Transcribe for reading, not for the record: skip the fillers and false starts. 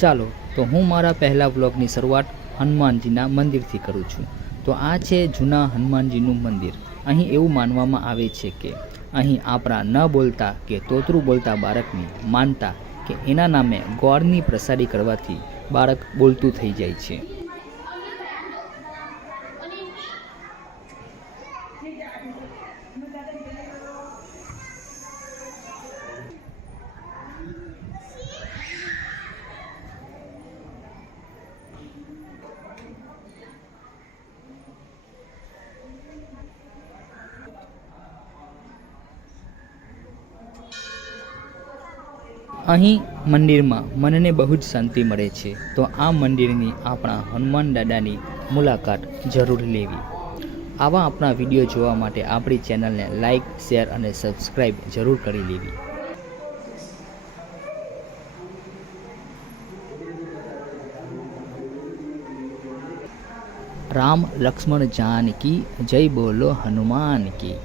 ચાલો તો હું મારા પહેલા વ્લોગની શરૂઆત હનુમાનજીના મંદિરથી કરું છું। તો આ છે જૂના હનુમાનજીનું મંદિર। અહીં એવું માનવામાં આવે છે કે અહીં આપણા ન બોલતા કે તોતરું બોલતા બાળકની માનતા કે એના નામે ગોળની પ્રસાદી કરવાથી બાળક બોલતું થઈ જાય છે। અહીં મંદિરમાં મનને બહુ જ શાંતિ મળે છે। તો આ મંદિરની આપણા હનુમાન દાદાની મુલાકાત જરૂર લેવી। આવા આપણા વિડીયો જોવા માટે આપણી ચેનલને લાઇક, શેર અને સબસ્ક્રાઈબ જરૂર કરી લેવી। રામ લક્ષ્મણ જાનકી જય બોલો હનુમાન કી।